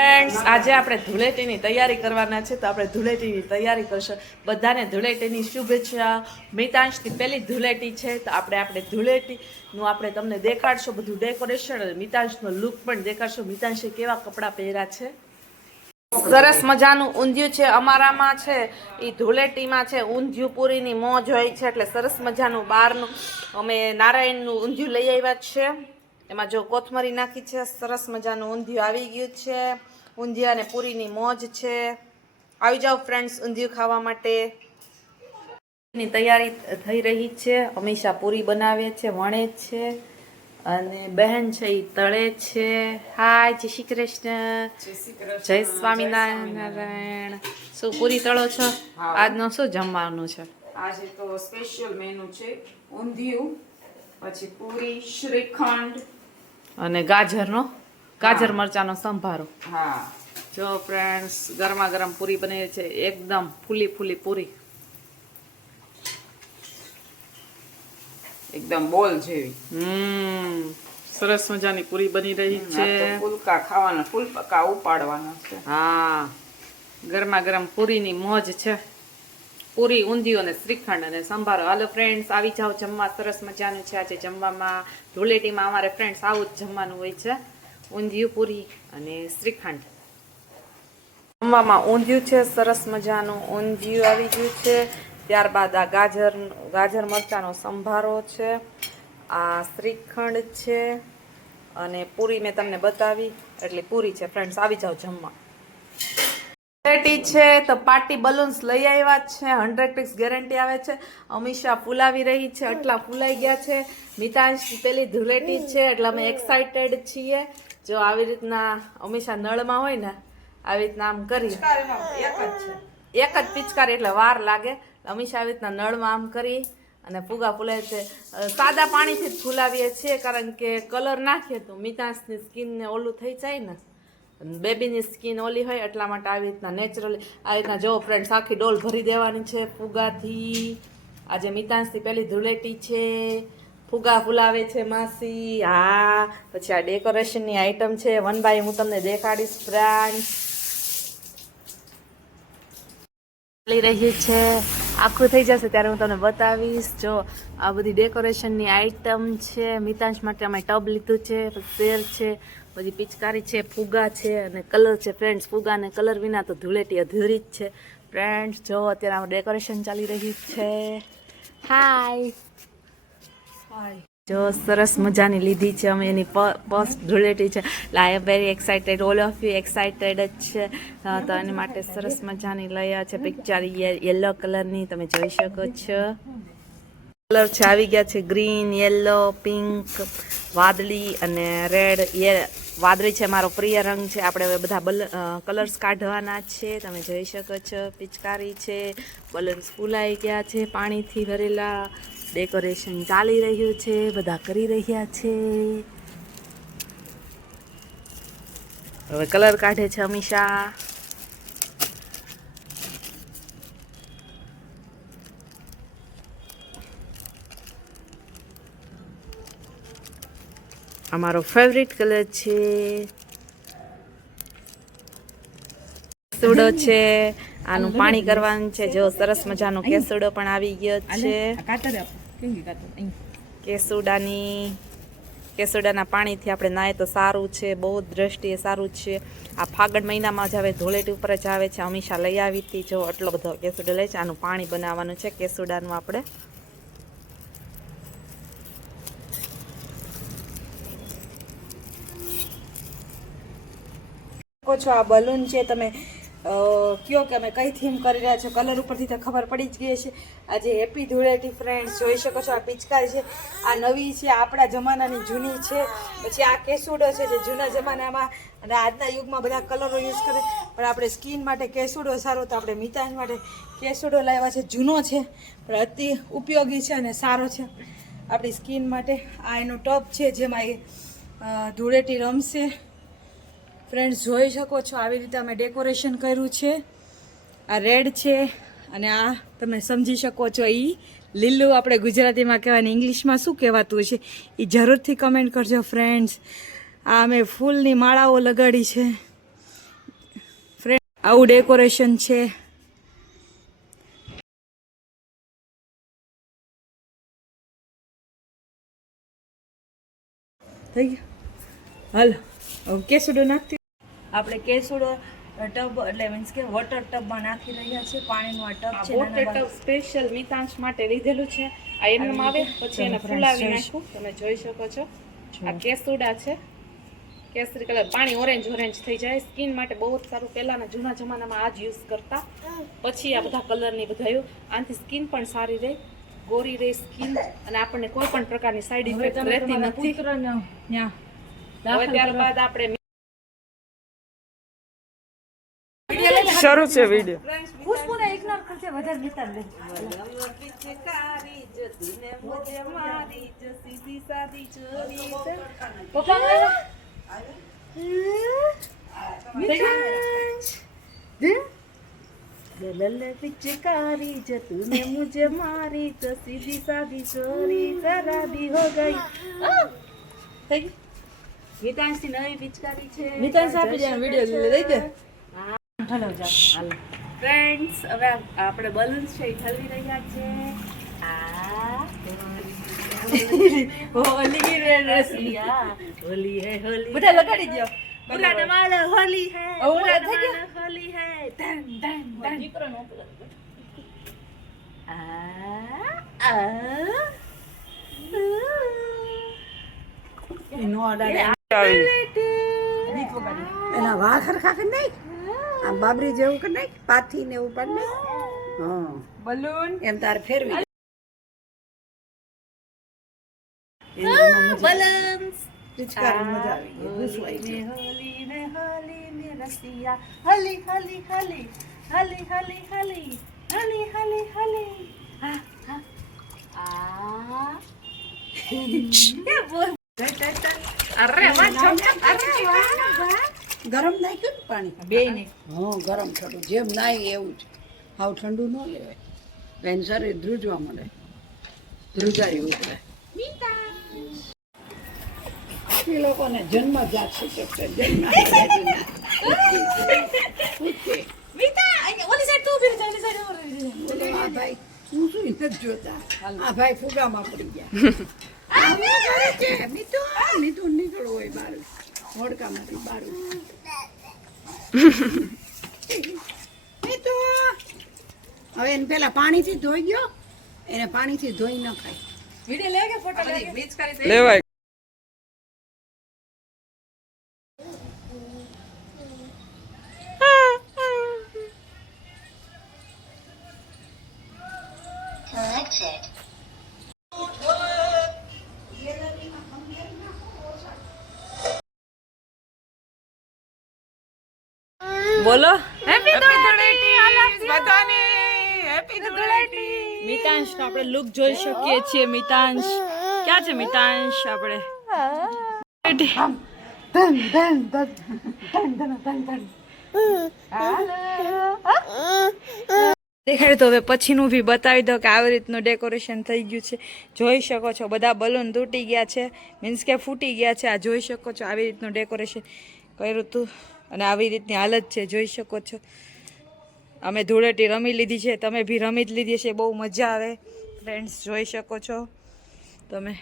Friends આજે આપણે ધૂળેટીની તૈયારી કરવાના છે તો આપણે ધૂળેટીની તૈયારી કરશું. બધાને ધૂળેટીની શુભેચ્છા. મિતાંશની પહેલી ધૂળેટી છે તો આપણે ધૂળેટીનું આપણે તમને દેખાડશું બધું ડેકોરેશન અને મિતાંશનો લુક પણ દેખાડશું. મિતાંશે કેવા કપડાં પહેર્યા છે. સરસ મજાનું ઊંધિયું છે અમારામાં છે એ ધૂળેટીમાં છે ઊંધિયું પૂરીની મોજ હોય છે એટલે સરસ મજાનું બહારનું અમે નારાયણનું ઊંધિયું લઈ આવ્યા છે. એમાં જો કોથમરી નાખી છે, સરસ મજાનું ઊંધિયું આવી ગયું છે. ઊંધિયા અને પૂરીની મોજ છે. આવી જાઓ ફ્રેન્ડ્સ ઊંધિયું ખાવા માટે. ની તૈયારી થઈ રહી છે. હંમેશા પૂરી બનાવે છે, વણે છે અને બહેન છે એ તળે છે. હાય, જય શ્રી કૃષ્ણ. જય સ્વામિનારાયણ. શું પૂરી તળો છો? આજનો શું જમવાનું છે? આજે તો સ્પેશિયલ મેનુ છે ઊંધિયું, પછી પૂરી, શ્રીખંડ અને ગાજર મરચાનો સંભારો. હા, જો ફ્રેન્ડ્સ ગરમા ગરમ પૂરી બની છે, એકદમ ફૂલી પૂરી, એકદમ બોલ જેવી. સરસ મજાની પૂરી બની રહી છે. ફૂલકા ખાવાના, ફૂલકા ઉપાડવાના છે. હા, ગરમા ગરમ પૂરીની મોજ છે. પૂરી, ઊંધિયું અને શ્રીખંડ અને સંભારો. હાલો ફ્રેન્ડ્સ આવી જાઓ જમવા. સરસ મજાનું છે આજે જમવામાં. ધૂળેટીમાં અમારે ફ્રેન્ડ્સ આવું જ જમવાનું હોય છે, ઊંધિયું, પૂરી અને શ્રીખંડ. જમવામાં ઊંધિયું છે, સરસ મજાનું ઊંધિયું આવી ગયું છે. ત્યારબાદ આ ગાજર મરચાનો સંભારો છે, આ શ્રીખંડ છે અને પૂરી મેં તમને બતાવી એટલે પૂરી છે. ફ્રેન્ડ્સ આવી જાઓ જમવા. છે તો પાર્ટી બલૂન્સ લઈ આવ્યા છે, 100% ગેરંટી આવે છે. અમીષા ફૂલાવી રહી છે, એટલા ફૂલાઈ ગયા છે. મિતાંશ પેલી ધૂળેટી છે એટલે અમે એક્સાઇટેડ છીએ. જો આવી રીતના અમીષા નળમાં હોય ને આવી રીતના આમ કરી, એક જ પિચકારી એટલે વાર લાગે. અમીષા આવી રીતના નળમાં આમ કરી અને ફુગા ફૂલાય છે. સાદા પાણીથી જ ફૂલાવીએ છીએ કારણ કે કલર નાખીએ તો મિતાંશની સ્કિનને ઓલું થઈ જાય ને, બેબીની સ્કિન ઓલી હોય એટલા માટે આવી રીતના નેચરલી આવી રીતના જો ફ્રેન્ડ્સ આખી ડોલ ભરી દેવાની છે ફુગાથી. આજે મિતાંશની પહેલી ધૂળેટી છે, ફુગા ફૂલાવે છે માસી. હા, પછી આ ડેકોરેશનની આઈટમ છે, 1 બાય હું તમને દેખાડીશ ફ્રેન્ડ્સ. ચાલી રહી છે, આખું થઈ જશે ત્યારે હું તમને બતાવીશ. જો આ બધી ડેકોરેશનની આઈટમ છે. મિતાંશ માટે અમે ટબ લીધું છે, શેર છે, બધી પિચકારી છે, ફુગા છે અને કલર છે. ફ્રેન્ડ્સ ફુગા અને કલર વિના તો ધૂળેટી અધૂરી જ છે. ફ્રેન્ડ્સ જો અત્યારે આમાં ડેકોરેશન ચાલી રહ્યું છે. હાય, જો સરસ મજાની લીધી છે અમે એની ફર્સ્ટ ધૂળેટી છે. I am very excited, all of you excited જ છે. તો એની માટે સરસ મજાની લયા છે પિક્ચર યલો કલરની, તમે જોઈ શકો છો. કલર છે આવી ગયા છે ગ્રીન, યલો, પિંક, વાદળી અને રેડ. વાદળી છે મારો પ્રિય રંગ છે. આપણે હવે બધા કલર્સ કાઢવાના છે, તમે જોઈ શકો છો. પિચકારી છે, બલૂન્સ ફૂલાઈ ગયા છે પાણીથી ભરેલા. ડેકોરેશન ચાલી રહ્યું છે, બધા કરી રહ્યા છે. હવે કલર કાઢે છે અમીષા. અમારો ફેવરિટ કલર છે, કેસુડો છે. આનું પાણી કરવાનું છે. જો સરસ મજાનો કેસુડો પણ આવી ગયો છે. કેસુડાના પાણીથી આપણે નાય તો સારું છે, બહુ દ્રષ્ટિએ સારું છે. આ ફાગણ મહિનામાં જ હવે ધૂળેટી ઉપર જ આવે છે. હંમેશા લઈ આવી હતી. જો આટલો બધો કેસુડો લે છે. આનું પાણી બનાવવાનું છે કેસુડાનું આપણે. છો આ બલૂન છે, તમે કયો કે અમે કઈ થીમ કરી રહ્યા છો. કલર ઉપરથી તો ખબર પડી જ ગઈ છે. આજે હેપી ધૂળેટી ફ્રેન્ડ્સ. જોઈ શકો છો આ પિચકારી છે, આ નવી છે, આપણા જમાનાની જૂની છે. પછી આ કેસુડો છે જે જૂના જમાનામાં અને આજના યુગમાં બધા કલરો યુઝ કરે, પણ આપણે સ્કિન માટે કેસુડો સારો, તો આપણે મિતાંશ માટે કેસુડો લાવ્યા છે. જૂનો છે પણ અતિ ઉપયોગી છે અને સારો છે આપણી સ્કિન માટે. આ એનો ટબ છે જેમાં એ ધૂળેટી રમશે. ફ્રેન્ડ્સ જોઈ શકો છો આવી રીતે અમે ડેકોરેશન કર્યું છે. આ રેડ છે અને આ તમે સમજી શકો છો એ લીલું આપણે ગુજરાતીમાં કહેવાય ને ઇંગ્લિશમાં શું કહેવાતું છે એ જરૂરથી કમેન્ટ કરજો ફ્રેન્ડ્સ. આ અમે ફૂલની માળાઓ લગાડી છે, આવું ડેકોરેશન છે. થઈ ગયું. હાલ હવે કેસુડો નાખતી. આપણે કેસુડો ટબ એટલે મીન્સ કે વોટર ટબમાં નાખી રહ્યા છે. પાણીનું આ ટબ છે. વોટર ટબ સ્પેશિયલ મિતાંશ માટે લીધેલું છે. આ એમનેમ આવે પછી એને ફુલાવી નાખ્યું. તમે જોઈ શકો છો આ કેસુડા છે, કેસરી કલર. પાણી ઓરેન્જ ઓરેન્જ થઈ જાય. સ્કિન માટે બહુ જ સારું. પહેલાના જૂના જમાનામાં આ જ યુઝ કરતા. પછી આ બધા કલરની બધા આનાથી સ્કિન પણ સારી રહે, ગોરી રહે સ્કિન, અને આપણને કોઈ પણ પ્રકારની સાઈડ ઇફેક્ટ રહેતી નથી. હવે ત્યારબાદ આપણે શરૂ છે વિડિયો. ખુશ્બુને ઇગ્નોર કરજે, વધારે નીતા લે. पिचकारी जो तूने मुझे मारी तो सीधी सादी चोरी जरा भी हो गई. મિતાંશ ની નવી પિચકારી છે. મિતાંશ આપી દે વિડિયો લઈ દે. ફ્રેન્ડ્સ, હવે આપણે બલૂન્સ છે એ ઠલવી રહ્યા છે. હોલી રે રસિયા, હોલી હે હોલી, બધા લગાડી દો. ઉડાને વાળો હોલી હે, ઉડાને વાળો હોલી હે. ધન ધન ધન. એના વાળ સરખા કરી નાખ, આમ બાબરી જેવું કરી નાખ, પાથી ને એવું પાડી નાખ. હા, બલૂન એમ તારે ફેરવી. બલૂન્સ પિચકારી મજા આવી ગઈ, ઘૂસવાઈ ગઈ. હોલી ને હોલી ને રસિયા, હોલી હોલી હોલી હોલી હોલી હોલી હોલી હોલી હોલી. હા હા આ અરે વાહ, અરે વાહ. ગરમ નાખ્યું ને પાણી? બે ને હા, ગરમ ઠંડુ જેમ નાય એવું જ. હાવ ઠંડુ ન લેવાય, બેન શરીર ધ્રુજવા મળે, ધ્રુજારી ઉતરે. એ લોકોને જન્મજાત છે, જન્મ ઓલી સાઈડ તું ઉભી રહે, ઓલી સાઈડ ઉભી રહે. આ ભાઈ શું શું નથી જોતા. આ ભાઈ ફુગામાં પડી ગયા. મીઠું નીકળવું હોય બહાર, હોડકામાંથી બહાર. હવે એને પેલા પાણીથી ધોઈ ગયો, એને પાણીથી ધોઈ ન ખાય. વિડિયો લે કે ફોટો લે? લેવાય. બોલો હેપી ધૂળેટી બધાને. હેપી ધૂળેટી. મિતાંશ નો આપણે લુક જોઈ શકીએ છીએ. મિતાંશ ક્યાં છે? મિતાંશ આપણે દેખાડ્યું તો હવે પછીનું બી બતાવી દો કે આવી રીતનું ડેકોરેશન થઈ ગયું છે. જોઈ શકો છો બધા બલૂન તૂટી ગયા છે, મીન્સ કે ફૂટી ગયા છે. આ જોઈ શકો છો આવી રીતનું ડેકોરેશન કર્યું હતું અને આવી રીતની હાલત છે, જોઈ શકો છો. અમે ધૂળેટી રમી લીધી છે, તમે બી રમી જ લીધી છે. બહુ મજા આવે ફ્રેન્ડ્સ, જોઈ શકો છો તમે.